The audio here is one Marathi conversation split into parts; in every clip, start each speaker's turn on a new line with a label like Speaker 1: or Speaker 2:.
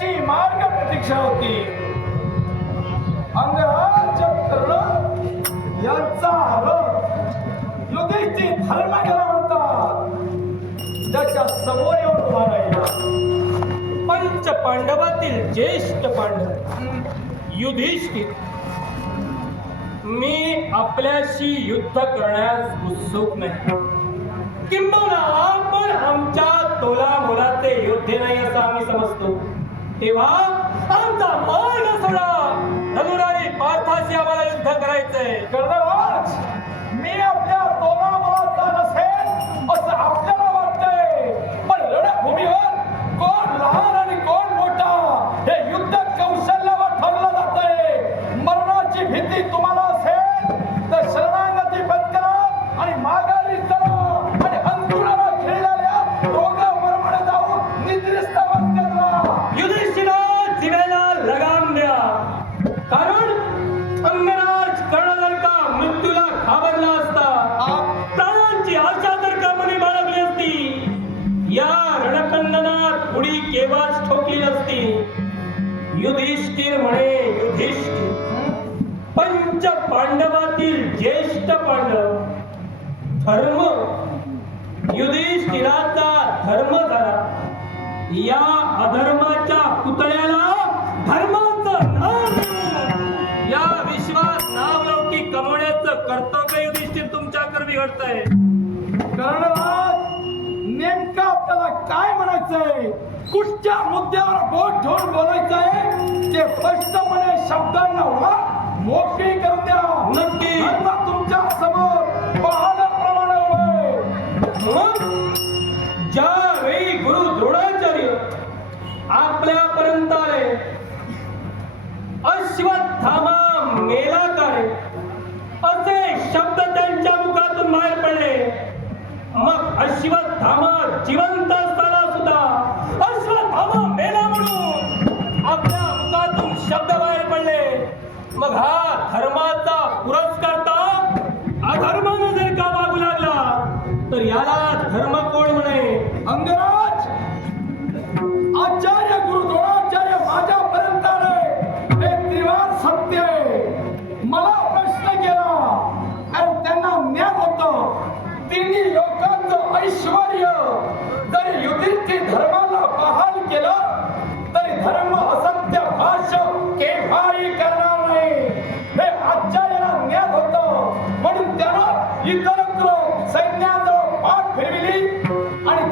Speaker 1: त्याची मार्ग प्रतीक्षा होती. अंगराज कर्ण यांचा रथ युधिष्ठी धर्म केला म्हणतात त्याच्यासमोर येऊन उभा राहिला.
Speaker 2: पंच पांडवातील ज्येष्ठ पांडव युधिष्ठिर मी आपल्याशी युद्ध करण्यास उत्सुक नाही. किंबहुना आपण आमच्या तोला मोलाचे योद्धे नाही असं आम्ही समजतो. तेव्हा आमचा मान सोडा. रघुराणी पार्थाशी आम्हाला युद्ध करायचंय.
Speaker 1: कर्णराज मी आपल्या तोला मुलाचा नसेल असं
Speaker 2: पांडवातील ज्येष्ठ पांडव धर्म युधिष्ठिराचा धर्म झाला या अधर्माच्या पुतळ्याला धर्माचं नाव या विश्वास नाव लौकिक कमवण्याचं कर्तव्य युधिष्ठिर तुमच्या करवी आहे
Speaker 1: कर्णराज नेमकं आपल्याला काय म्हणायचंय? कुठच्या मुद्द्यावर बोट ठेवून बोलायचंय? ते स्पष्टपणे शब्दांना वा मोकळी करून द्या.
Speaker 2: नक्की.
Speaker 1: तुमच्यासमोर पहाडाप्रमाणे उभे
Speaker 2: मग ज्यावेळी गुरु द्रोणाचार्य आपल्यापर्यंत आले अश्वत्थामा मेला करे असे शब्द त्यांच्या मुखातून बाहेर पडले. मग अश्वत्थामा जिवंत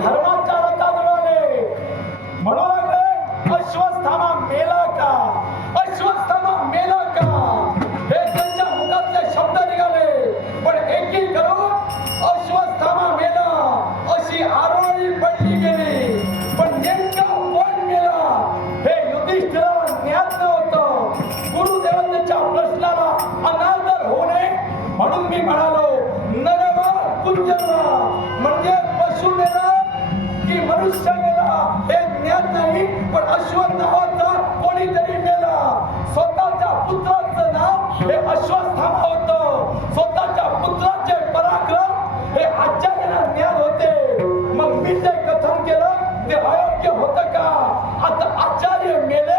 Speaker 1: धर्माच्या रथात मिळाले म्हणून अश्वस्थामा मेला का? अश्वस्थामा मेला का? हे त्यांच्या मुखातले शब्द निघाले. पण एकी करून अश्वस्थामा मेला. अशी आरोळी पडली गेली. पण नेमका कोण मेला? हे युधिष्ठिराला ज्ञात नव्हतं. गुरुदेवतेच्या प्रश्नाला अनादर होणे म्हणून मी म्हणालो नरवा कुंजरवा म्हणजे पशु मेला मनुष्य गेला हे ज्ञात नाही पण अश्वथ नावाचा कोणीतरी मेला. स्वतःच्या पुत्राचं नाव हे अश्वस्थामा होत. स्वतःच्या पुत्राचे पराक्रम हे आचार्याला ज्ञान होते. मग मी जे कथन केलं ते अयोग्य होत का? आता आचार्य मेले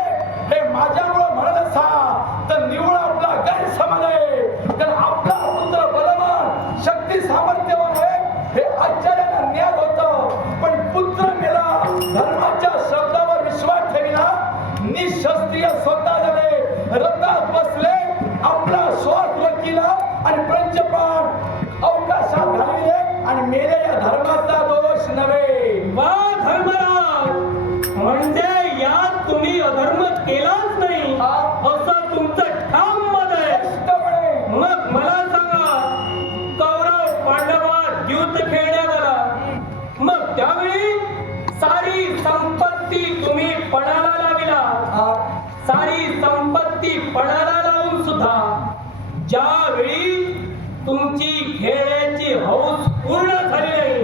Speaker 2: तुमची खेळण्याची हौस पूर्ण झाली आहे.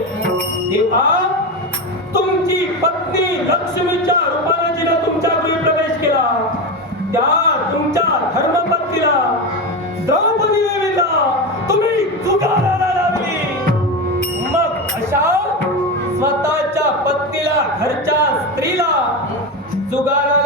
Speaker 2: तेव्हा तुमची पत्नी लक्ष्मीच्या रूपाने जिने तुमच्या गृही प्रवेश केला त्या तुमच्या धर्मपत्नीला द्रौपदी देवीला तुम्ही जुगाराला लावली मग अशा स्वतःच्या पत्नीला घरच्या स्त्रीला
Speaker 1: जुगारा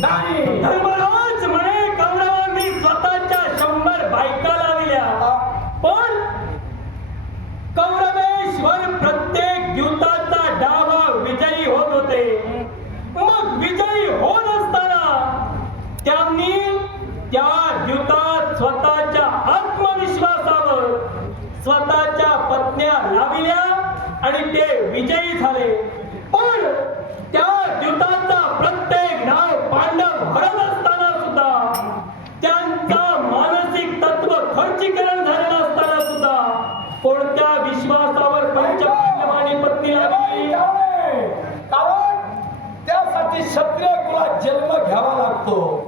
Speaker 1: नाही.
Speaker 2: धर्मराज म्हणे कौरवांनी स्वतःच्या शंभर बायका लावल्या. पण कौरवेश्वर प्रत्येक युद्धाचा डावा विजयी होत होते. मग विजयी होत असताना त्यांनी त्या युद्धात स्वतःच्या आत्मविश्वासावर स्वतःच्या पत्न्या लाविल्या आणि ते विजयी झाले. पण त्या युद्धाचा घडत असताना सुद्धा त्यांचा मानसिक तत्व खर्चीकरण झालेलं असताना सुद्धा कोणत्या विश्वासावर पंचपांडवांनी पत्नी लागली?
Speaker 1: कारण त्यासाठी क्षत्रिय कुला जन्म घ्यावा लागतो.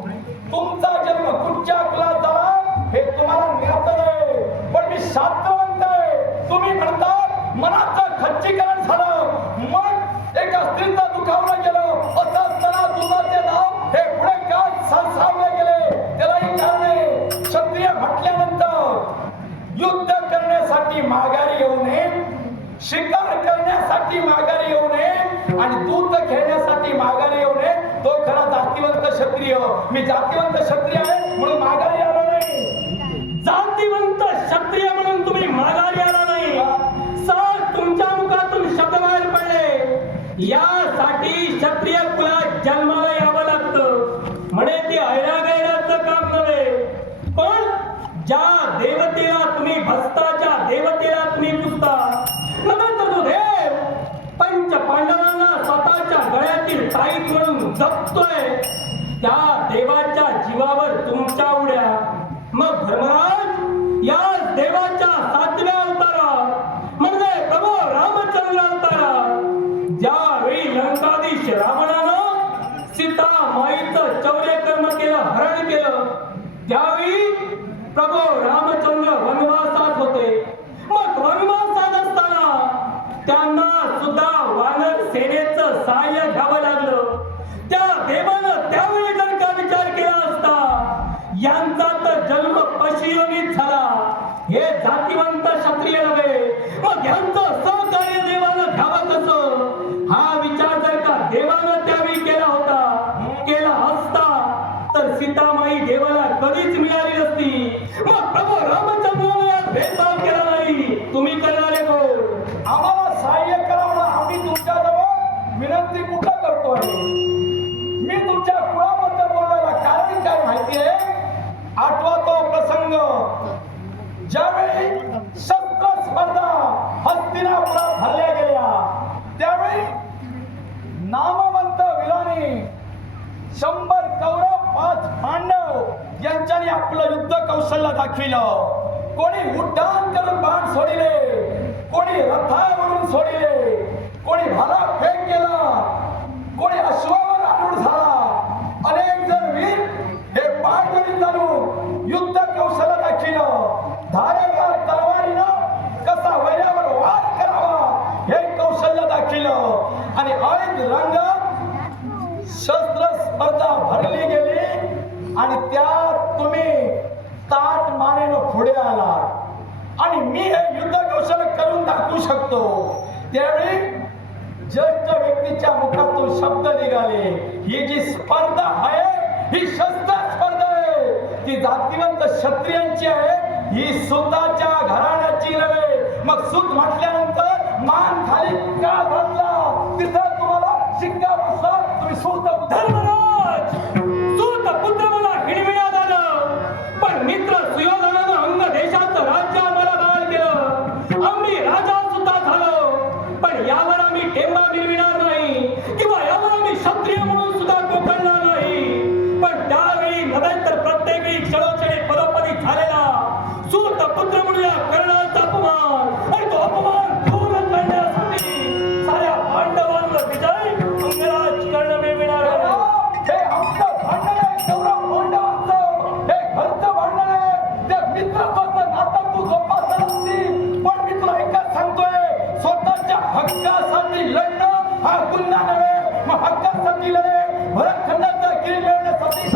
Speaker 1: क्षत्रिय मी जातीवंत क्षत्रिय आहे म्हणून माघारी आलो नाही.
Speaker 2: जातीवंत क्षत्रिय म्हणून तुम्ही माघारी आला नाही. सर तुमच्या मुखातून शब्द बाहेर पडले. यासाठी क्षत्रिय कुलात जन्माला यावं लागतं. म्हणे ते ऐरा गैराचं काम नव्हे. पण ज्या देवतेला तुम्ही भस्ताच्या देवतेला तुम्ही पुजता नव्हे तो देव पंच पांडवांना स्वतःच्या गळ्यातील ताईत म्हणून जपतोय. त्या देवाच्या जीवावर तुमच्या उड्या. मग धर्मराज या देवाच्या सातव्या अवतारा. म्हणजे प्रभू रामचंद्र अवतारात ज्यावेळी लंकाधीश रावणानं सीता माईचं चौर्य कर्म केलं हरण केलं त्यावेळी प्रभू रामचंद्र वनवासात होते. मग वनवासात असताना त्यांना सुद्धा वानर सेनेचं सहाय्य घ्यावं लागलं. त्या देवानं जन्म झाला. हे जातीवंत क्षत्रिय नव्हे. मग यांचं सहकार्य देवानं घ्यावं कसं? हा विचार जर का देवानं त्यावेळी केला होता केला असता तर सीतामाई देवाला कधीच मिळाली नसती. मग प्रभू रामचंद्राने यात भेदभाव केला नाही. तुम्ही करणारे कोण?
Speaker 1: आम्हाला सहाय्य करा म्हणून आम्ही तुमच्याजवळ विनंती कुठं करतोय मी तुमच्या कुळाबद्दल बोलायला कारण काय माहिती आहे? आठवा तो प्रसंग ज्यावेळी शस्त्र स्पर्धा हस्तिनापुरात हल्ल्या गेल्या त्यावेळी नामवंत विरानी शंभर कौरव पाच पांडव यांच्यानी आपलं युद्ध कौशल्य दाखविलं. कोणी उड्डाण करून बाण सोडिले कोणी रथावरून सोडिले कोणी भाला फेक केला कोणी अश्वावर आरूढ झाला अनेक जण वीर हे पाठवणी चालून युद्ध कौशल्य दाखविलं धारेगार तलवारीनं कसा वैऱ्यावर वार करावा हे कौशल्य दाखविलं आणि ऐन रंगात शस्त्र स्पर्धा भरली गेली आणि त्यात तुम्ही ताट मानेनं आणि मी हे युद्ध कौशल्य करून दाखवू शकतो. त्यावेळी ज्येष्ठ व्यक्तीच्या मुखातून शब्द निघाले. ही जी स्पर्धा आहे ही शस्त्र स्पर्धा आहे. ती जातीवंत क्षत्रियांची आहे ही सुताच्या घराण्याची नव्हे. मग सुत म्हटल्यानंतर मान खाली का घातला? तिथं तुम्हाला शिक्का बसला तुम्ही सुत
Speaker 2: धरला
Speaker 1: हा गुन्हा नव्हे मग हक्कासाठी लढे भरत खंडाचा गिरी मिळवण्यासाठी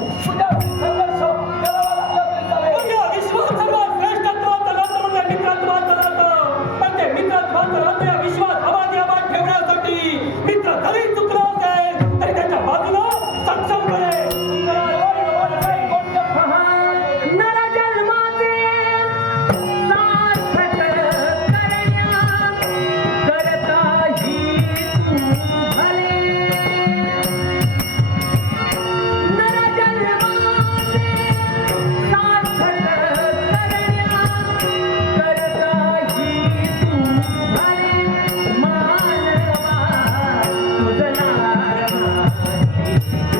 Speaker 2: Thank you.